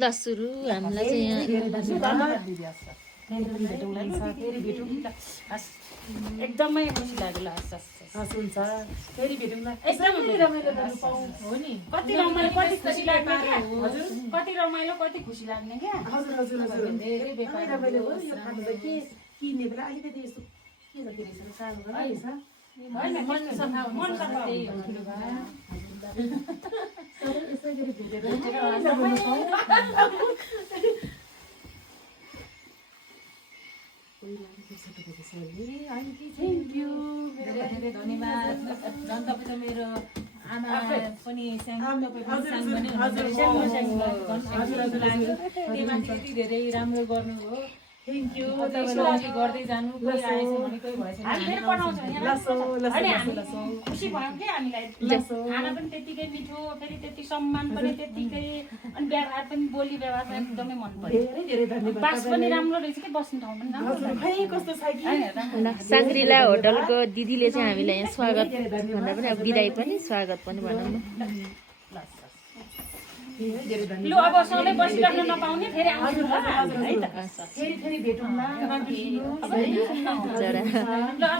ल सुरु हामीलाई चाहिँ यहाँ एकदमै खुसी लाग्यो ल हुन्छ फेरि भेटौँ ल एकदमै रमाइलो गर्नु पाऊँ हो नि कति रमाइलो कति खुसी लाग्ने क्या हजुर कति रमाइलो कति खुसी लाग्ने क्या हजुर हजुर हजुर धेरै बेकार रमाइलो हो यो खानु त के किन्ने बेला अलिकति यस्तो के त के रहेछ सानो गर्न रहेछ मन सफा मन सफा त्यही हो ठुलो भए यसै गरी भेटेर थ्याङ्क यू धेरै धेरै धन्यवाद झन् तपाईँ त मेरो आमा पनि सानो त्यही माथि यति धेरै राम्रो गर्नुभयो थ्याङ्क यू गर्दै जानु कोही आएछ भने कोही भएछ खुसी भयो क्या हामीलाई खाना पनि त्यतिकै मिठो फेरि त्यति सम्मान पनि त्यतिकै अनि व्यवहार पनि बोली व्यवहार पनि एकदमै मन पर्यो धेरै धेरै धन्यवाद बास पनि राम्रो रहेछ कि बस्ने ठाउँ पनि राम्रो खै कस्तो छ कि साङ्ग्रिला होटलको दिदीले चाहिँ हामीलाई यहाँ स्वागत भन्दा पनि अब बिदाई पनि स्वागत पनि भनौँ न लु अब सधैँ बसिराख्न नपाउने फेरि आउँछु ल है त फेरि भेटौँ ल जरा ल